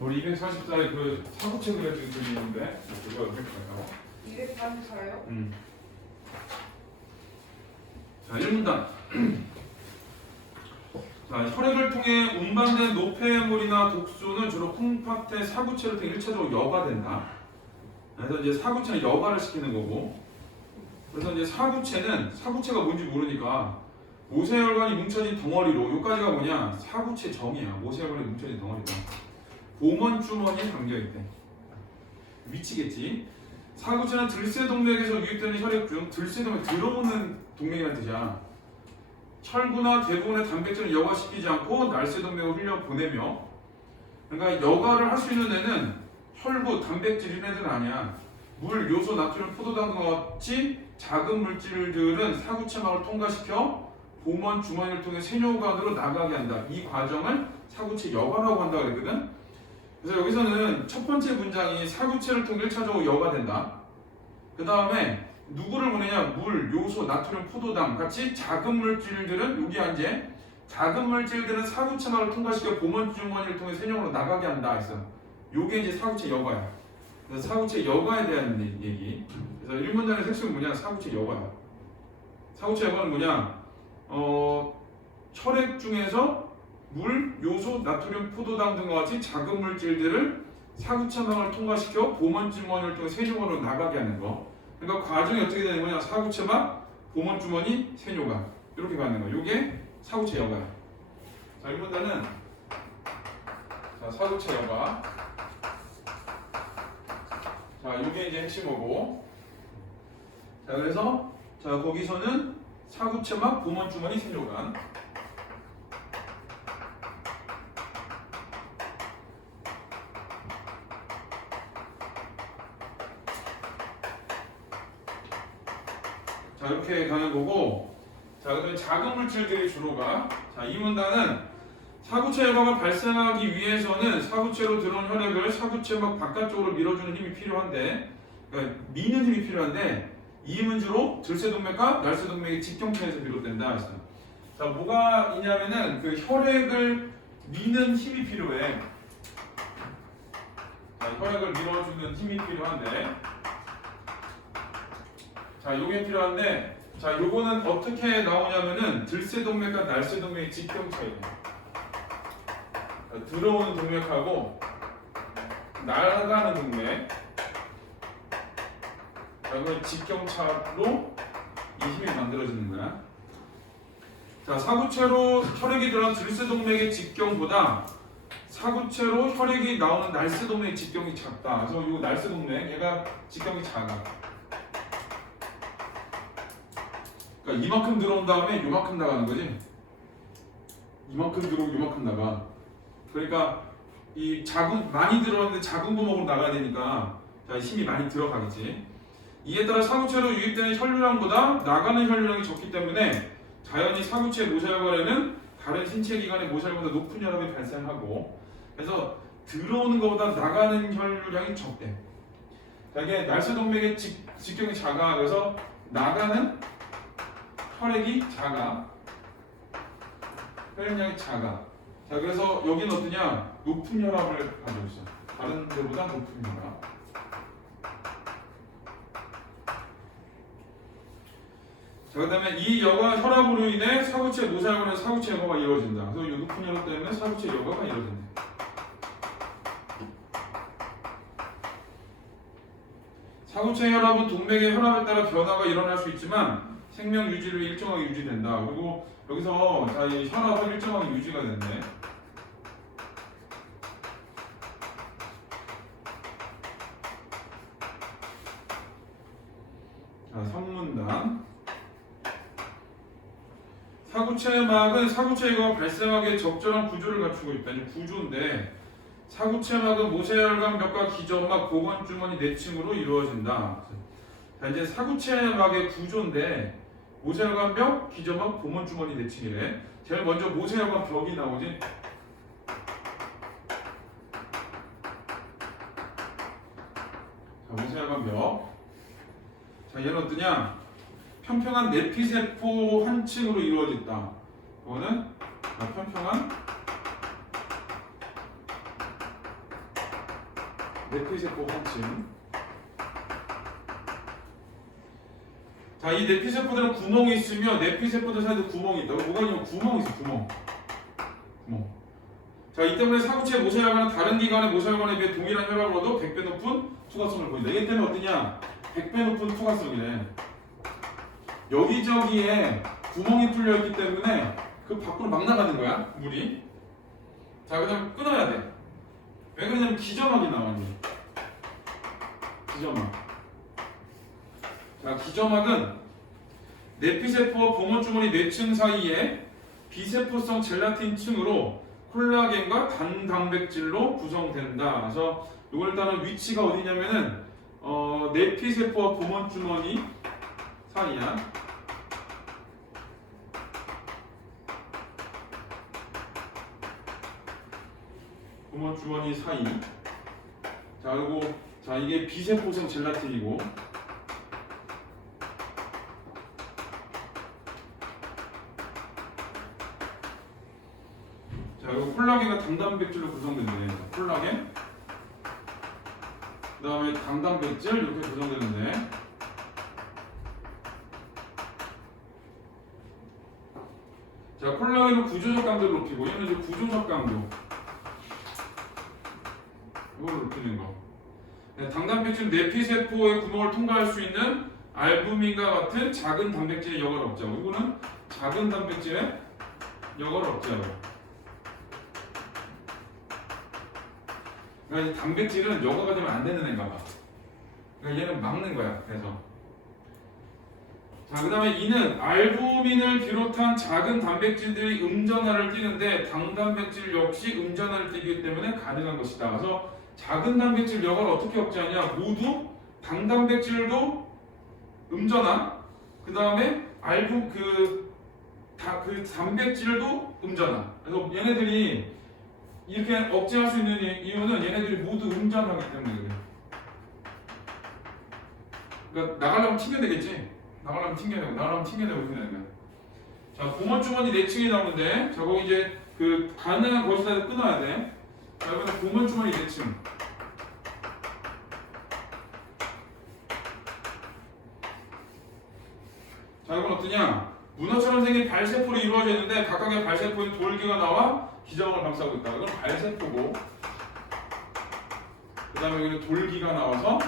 우리 244에 그 사구체 그려진 글이 있는데 그거 어떻게 할까요? 244요? 자, 1문단. 자, 혈액을 통해 운반된 노폐물이나 독소는 주로 콩팥의 사구체를 통해 1차적으로 여가 된다. 그래서 이제 사구체는 여가를 시키는 거고, 그래서 이제 사구체가 뭔지 모르니까 모세혈관이 뭉쳐진 덩어리로, 여기까지가 뭐냐? 사구체 정이야. 모세혈관이 뭉쳐진 덩어리다. 보먼 주머니에 담겨있대. 미치겠지? 사구체는 들쇠동맥에서 유입되는 혈액 중, 들쇠동맥 들어오는 동맥이라는 뜻이야. 혈구나 대부분의 단백질을 여과시키지 않고 날쇠동맥으로 흘려보내며, 그러니까 여과를 할 수 있는 애는 혈구, 단백질 이런 애들은 아니야. 물, 요소, 나트륨, 포도당 과 같이 작은 물질들은 사구체막을 통과시켜 보먼 주머니를 통해 세뇨관으로 나가게 한다. 이 과정을 사구체 여과라고 한다 그랬거든. 그래서 여기서는 첫 번째 문장이 사구체를 통해 1차적으로 여과된다. 그 다음에 누구를 보내냐? 물, 요소, 나트륨, 포도당 같이 작은 물질들은 여기 이제 작은 물질들은 사구체막을 통과시켜 보먼 주머니를 통해 세뇨관으로 나가게 한다 했어. 요게 이제 사구체 여과야. 그래서 사구체 여과에 대한 얘기. 그래서 1문단의 핵심은 뭐냐? 사구체 여과야. 사구체 여과는 뭐냐? 혈액 중에서 물, 요소, 나트륨, 포도당 등과 같이 작은 물질들을 사구체막을 통과시켜 보먼 주머니를 통해 세뇨관으로 나가게 하는 거. 그러니까 과정이 어떻게 되는 거냐? 사구체막, 보먼 주머니, 세뇨관 이렇게 가는 거. 이게 사구체 여과야. 자, 1문단은 자, 사구체 여과. 자, 이게 이제 핵심어고. 자, 그래서 자, 거기서는 사구체막, 보먼 주머니, 세뇨관. 자, 이렇게 가는 거고. 자, 그다음에 작은 물질들이 주로 가. 자, 이 문단은 사구체 여과가 발생하기 위해서는 사구체로 들어온 혈액을 사구체막 바깥쪽으로 밀어주는 힘이 필요한데, 그러니까 미는 힘이 필요한데, 이 힘은 주로 들쇠동맥과 날쇠동맥의 직경체에서 비롯된다 했어요. 자, 뭐가 있냐면은 그 혈액을 미는 힘이 필요해. 자, 혈액을 밀어주는 힘이 필요한데, 자, 요게 필요한데, 자, 요거는 어떻게 나오냐면은 들쇠동맥과 날쇠동맥의 직경체예요. 들어오는 동맥하고 나가는 동맥, 이걸 직경차로 이 힘이 만들어지는 거야. 자, 사구체로 혈액이 들어간 들쇠동맥의 직경보다 사구체로 혈액이 나오는 날쇠동맥의 직경이 작다. 그래서 이 날쇠동맥 얘가 직경이 작아. 그러니까 이만큼 들어온 다음에 요만큼 나가는 거지. 이만큼 들어오고 요만큼 나가. 그러니까 이 많이 들어왔는데 작은 구멍으로 나가야 되니까 자, 힘이 많이 들어가겠지. 이에 따라 사구체로 유입되는 혈류량보다 나가는 혈류량이 적기 때문에 자연히 사구체 모세혈관에는 다른 신체 기관의 모세혈관보다 높은 혈압이 발생하고, 그래서 들어오는 것보다 나가는 혈류량이 적대. 자, 이게 날쇠동맥의 직경이 작아. 그래서 나가는 혈액이 작아. 혈액량이 작아. 자, 그래서 여기는 어떠냐? 높은 혈압을 가지고 있어. 다른 데보다 높은 혈압. 자, 그 다음에 이 여과 혈압으로 인해 사구체 모세혈관에서 사구체 여과가 이루어진다. 그래서 이 높은 혈압 때문에 사구체 여과가 이루어진다. 사구체 혈압은 동맥의 혈압에 따라 변화가 일어날 수 있지만 생명 유지를 일정하게 유지된다. 그리고 여기서 자, 이 혈압은 일정하게 유지가 된대. 자, 3문단. 사구체막은 사구체가 발생하기에 적절한 구조를 갖추고 있다. 이 구조인데, 사구체막은 모세혈관 벽과 기저막, 보건주머니 내층으로 이루어진다. 자, 이제 사구체막의 구조인데, 모세혈관 벽, 기저막, 보건주머니 내층이래. 제일 먼저 모세혈관 벽이 나오지. 자, 모세혈관 벽. 자, 얘는 어떠냐? 평평한 내피세포 한 층으로 이루어졌다. 이거는 평평한 내피세포 합침. 자, 이 내피세포들은 구멍이 있으며 내피세포들 사이도 구멍이 있다. 뭐가 있냐면 구멍이 있어, 구멍. 자, 이 때문에 사구체의 모세혈관은 다른 기관의 모세혈관에 비해 동일한 혈압으로도 100배 높은 투과성을 보인다. 이게 때문에 어떠냐? 100배 높은 투과성이래. 여기저기에 구멍이 뚫려있기 때문에 그 밖으로 막 나가는 거야, 물이. 자, 그 다음에 끊어야 돼. 왜 그러냐면 기점막이 나와니. 기점막. 자, 기점막은 내피세포와 봉원주머니 뇌층 사이에 비세포성 젤라틴층으로 콜라겐과 단단백질로 구성된다. 그래서 이걸 일단은 위치가 어디냐면은 내피세포와 봉원주머니 사이야. 봉원주머니 사이. 자, 그리고 자, 이게 비세포성 젤라틴이고. 자, 그리고 콜라겐과 단단백질로 구성되는데, 콜라겐, 그 다음에 단단백질 이렇게 구성되는데, 자, 콜라겐은 구조적 강도를 높이고, 얘는 이제 구조적 강도, 이걸 높이는 거. 네, 단단백질은 내피세포의 구멍을 통과할 수 있는 알부민과 같은 작은 단백질의 역할을 없자고. 이거는 작은 단백질의 역할을 없자고. 그러니까 이 단백질은 여과가 되면 안 되는 애인가 봐. 그러니까 얘는 막는 거야. 그래서 자, 그 다음에 이는 알부민을 비롯한 작은 단백질들이 음전하를 띠는데 당단백질 역시 음전하를 띠기 때문에 가능한 것이다. 그래서 작은 단백질 역할을 어떻게 억제하냐? 모두 당단백질도 음전하, 그 다음에 그 단백질도 음전하. 그래서 얘네들이 이렇게 억제할 수 있는 이유는 얘네들이 모두 음전하기 때문에 그래. 그러니까 나가려면 튕겨내겠지. 나가려면 튕겨내고 이렇게 되는 거야. 자, 봉원주머니 내층이 나오는데, 자, 거기 이제 그 가능한 것이다 끊어야 돼. 자, 이번에 봉원주머니 내층. 자, 이건 어떠냐? 문어처럼 생긴 발세포로 이루어져 있는데 각각의 발세포에 돌기가 나와 기점막을 감싸고 있다. 이건 발세포고, 그 다음에 여기는 돌기가 나와서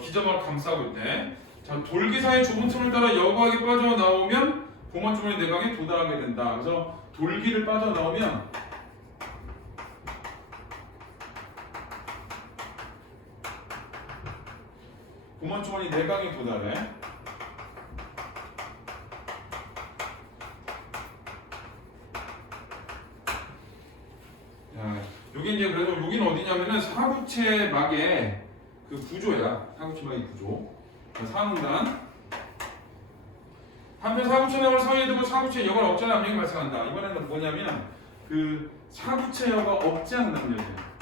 기점막을 감싸고 있대. 자, 돌기 사이 좁은 틈을 따라 여과하게 빠져나오면 봉원주머니 내각에 도달하게 된다. 그래서 돌기를 빠져나오면 봉원주머니 내각에 도달해. 여기 이제 그래서 여기는 어디냐면은 사구체막의 그 구조야. 사구체막의 구조. 상응단. 한편 사구체막을 사이에 두고 사구체 역을 억제하는 압력이 발생한다. 이번에는 뭐냐면 그 사구체 역을 억제하는 압력이야.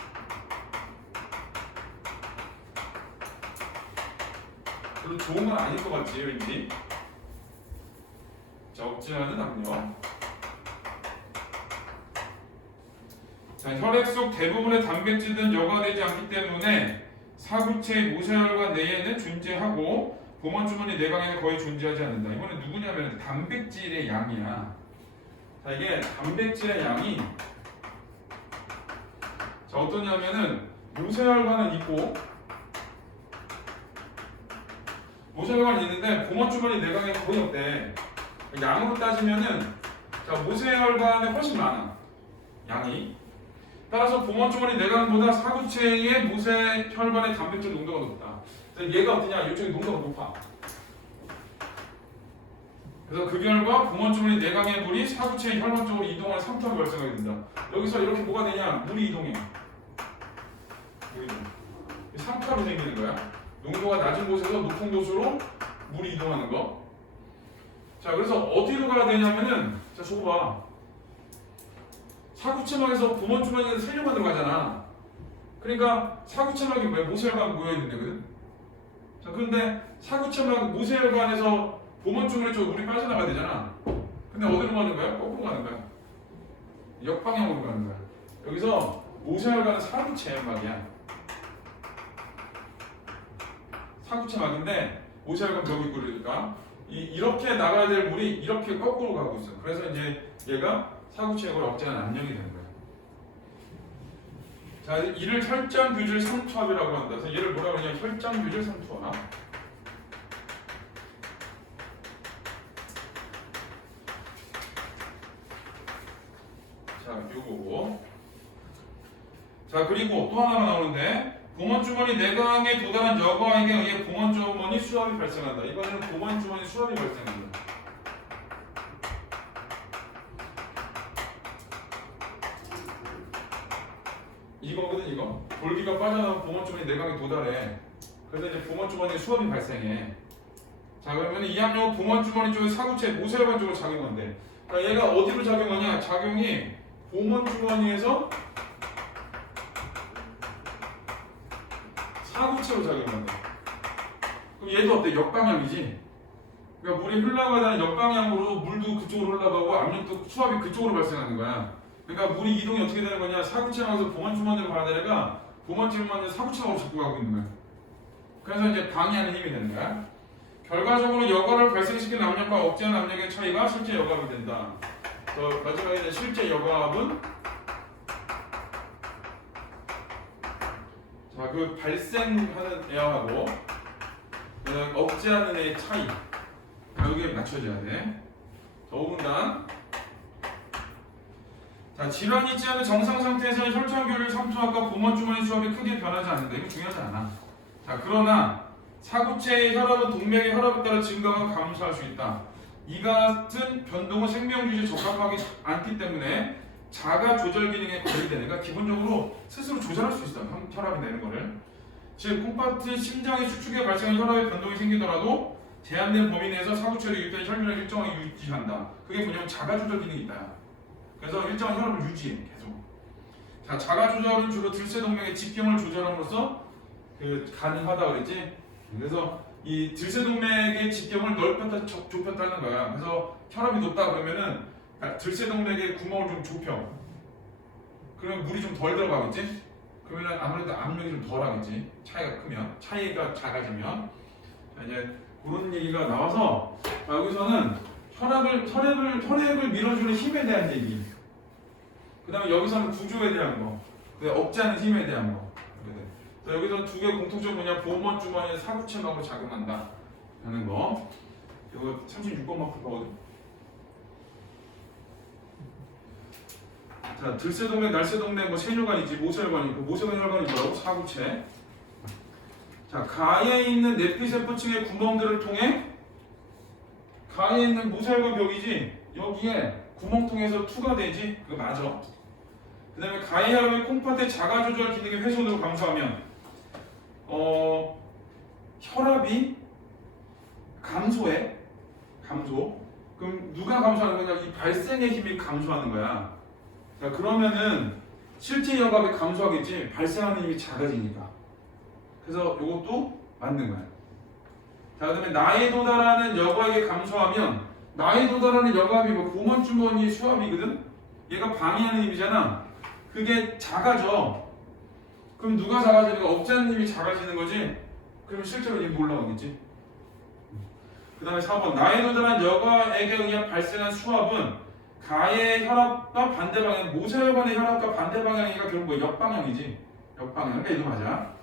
별로 좋은 건 아닐 것 같지, 왠지. 자, 억제하는 압력. 자, 혈액 속 대부분의 단백질은 여과되지 않기 때문에 사구체의 모세혈관 내에는 존재하고 봉원주머니 내각에는 거의 존재하지 않는다. 이거는 누구냐면 단백질의 양이야. 자, 이게 단백질의 양이 자, 어떠냐면은 모세혈관은 있고 모세혈관이 있는데 봉원주머니 내각에 거의 없대. 양으로 따지면은 자, 모세혈관에 훨씬 많아. 양이. 따라서 봉원주머니 내각보다 사구체의 모세혈관의 단백질 농도가 높다. 얘가 어떠냐? 이쪽이 농도가 높아. 그래서 그 결과 봉원주머니 내각의 물이 사구체의 혈관 쪽으로 이동하는 삼투압이 발생하게 된다. 여기서 이렇게 뭐가 되냐? 물이 이동해. 삼투압이 생기는 거야. 농도가 낮은 곳에서 높은 곳으로 물이 이동하는 거. 자, 그래서 어디로 가야 되냐면은 자, 저거 봐. 사구체막에서 봉원주머니에서 세균만 들어가잖아. 그러니까 사구체막이 왜 모세혈관 모여있는 데거든. 자, 그런데 사구체막 모세혈관에서 봉원주머니 쪽으로 물이 빠져나가야 되잖아. 근데 어디로 가는 거야? 거꾸로 가는 거야. 역방향으로 가는 거야. 여기서 모세혈관은 사구체막이야. 사구체 막인데 모세혈관 벽이 있고 그러니까 이렇게 나가야 될 물이 이렇게 거꾸로 가고 있어. 그래서 이제 얘가 사구체역을 억제하는 압력이 되는 거야. 자, 이를 혈장 규질 상투압이라고 한다. 그래서 얘를 뭐라고 하냐? 혈장 규질 상투압. 자, 요거고. 자, 그리고 또 하나가 나오는데 봉원주머니 내강에 도달한 여과액에 의해 봉원주머니 수압이 발생한다. 이번에는 봉원주머니 수압이 발생한다. 이거거든 이거. 볼기가 빠져나온 봉원주머니 내강에 도달해. 그래서 이제 봉원주머니에 수압이 발생해. 자, 그러면 이 압력은 봉원주머니 쪽에 사구체 모세혈관 쪽으로 작용한대. 그러니까 얘가 어디로 작용하냐? 작용이 봉원주머니에서 사구체로 작용한다. 그럼 얘도 어때? 역방향이지. 그러니까 물이 흘러가다는 역방향으로 물도 그쪽으로 흘러가고 압력도 수압이 그쪽으로 발생하는 거야. 그러니까 물이 이동이 어떻게 되는 거냐? 사구체로 가서 봉원주머니로 가야 되다가 봉원주머니를 사구체로 자꾸 가고 있는 거야. 그래서 이제 방해하는 힘이 되는 거야. 결과적으로 여과를 발생시키는 압력과 억제하는 압력의 차이가 실제 여과압이 된다. 마지막에 이제 실제 여과압은 자, 그 발생하는 애하고 억제하는 애의 차이 여기에 맞춰져야 돼. 더군다나 자, 질환이 있지 않은 정상 상태에서는 혈장교를 상투압과 봉원주머니 수압이 크게 변하지 않는다. 이거 중요하지 않아. 자, 그러나 사구체의 혈압은 동맥의 혈압에 따라 증가가 감소할 수 있다. 이 같은 변동은 생명유지에 적합하지 않기 때문에 자가 조절 기능에 관리되는. 그러니까 기본적으로 스스로 조절할 수 있어. 혈압이 되는 거를. 즉 콩팥의 심장의 수축에 발생한 혈압의 변동이 생기더라도 제한된 범위 내에서 사구체로 유입된 혈류를 일정하게 유지한다. 그게 뭐냐면 자가 조절 기능이 있다. 그래서 일정한 혈압을 유지해 계속. 자, 자가 조절은 주로 들쇠동맥의 지평을 조절함으로써 가능하다 그랬지. 그래서 이 들쇠동맥의 지평을 넓혔다 좁혔다는 거야. 그래서 혈압이 높다 그러면은 들쇠동맥의 구멍을 좀 좁혀. 그러면 물이 좀 덜 들어가겠지? 그러면 아무래도 압력이 좀 덜하겠지. 차이가 크면, 차이가 작아지면. 이제 그런 얘기가 나와서 여기서는 혈액을 밀어주는 힘에 대한 얘기. 그 다음에 여기서는 구조에 대한 거. 억제하는 힘에 대한 거. 여기서 두 개 공통점이 뭐냐? 봉원주머니에 사구체막으로 작용한다 하는 거. 이거 36번만 풀거든. 자, 들쇠동맥, 날쇠동맥, 뭐 세뇨관이지, 모세혈관이 있고, 모세혈관이 뭐라고? 사구체. 자, 가에 있는 내피세포층의 구멍들을 통해 가에 있는 모세혈관 벽이지. 여기에 구멍 통해서 투가 되지. 그거 맞아. 그 다음에 가해 혈압의 콩팥의 자가 조절 기능의 훼손으로 감소하면 혈압이 감소해. 그럼 누가 감소하는 거냐? 이 발생의 힘이 감소하는 거야. 자, 그러면은 실제 여과압이 감소하겠지. 발생하는 힘이 작아지니까. 그래서 이것도 맞는 거야. 자, 그다음에 나에 도달하는 여과액이 감소하면 나에 도달하는 여과압이 뭐 봉원주머니 수압이거든. 얘가 방해하는 힘이잖아. 그게 작아져. 그럼 누가 작아지니까 억제하는 힘이 작아지는 거지. 그러면 실제로 힘이 올라가겠지. 그 다음에 4번 나에 도달한 여과액에 의한 발생한 수압은 가의 혈압과 반대 방향, 모세혈관의 혈압과 반대 방향이니까 결국 뭐 역방향이지. 역방향. 그러니까 이거 맞아.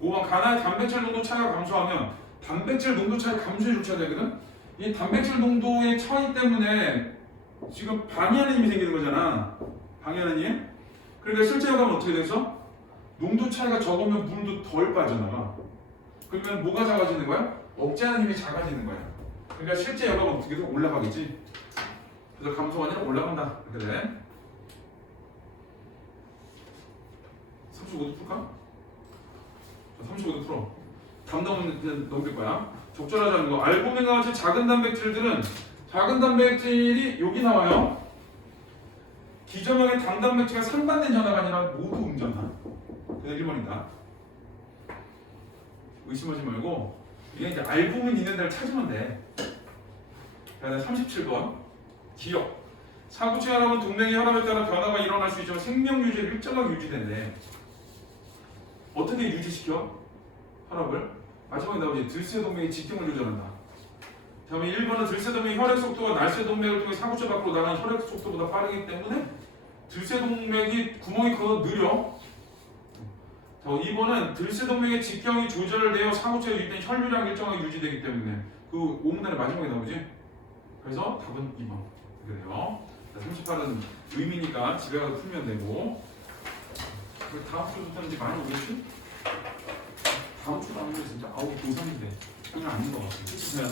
5번 간의 단백질 농도 차이가 감소하면 단백질 농도 차이 감소에 조치해야 되거든. 이 단백질 농도의 차이 때문에 지금 방해하는 힘이 생기는 거잖아. 방해하는 힘. 그러니까 실제 여과는 어떻게 되죠? 농도 차이가 적으면 물도 덜 빠져나가. 그러면 뭐가 작아지는 거야? 억제하는 힘이 작아지는 거야. 그러니까 실제 여과는 어떻게 돼? 올라가겠지. 그래서 감소가 아니라 올라간다. 이렇게 돼. 35도 풀까? 35도 풀어. 담담은 그냥 넘길 거야. 적절하지 않은 거. 알부민과 같이 작은 단백질이 여기 나와요. 기저막의 당단백질과 상반된 전화가 아니라 모두 음전화. 그래서 1번이다. 의심하지 말고 이게 이제 알부민 있는 데를 찾으면 돼. 그다음에 37번 기억. 사구체 혈압은 동맥의 혈압에 따라 변화가 일어날 수 있지만 생명 유지에 일정하게 유지된대. 어떻게 유지시켜? 혈압을? 마지막에 나오지. 들쇠동맥이 직경을 조절한다. 다음에 1번은 들쇠동맥 혈액 속도가 날쇠동맥을 통해 사구체 밖으로 나가는 혈액 속도보다 빠르기 때문에 들쇠동맥이 구멍이 커서 느려. 2번은 들쇠동맥의 직경이 조절되어 사구체에 유입된 혈류량 일정하게 유지되기 때문에 그 5문단의 마지막에 나오지. 그래서 답은 2번. 그래요. 38은 의미니까 집에 가서 풀면 되고. 다음 주부터 이제 많이 오겠지? 다음 주도 안 오면 진짜 아우 고3인데 그냥 아닌 것 같아. 그치? 그냥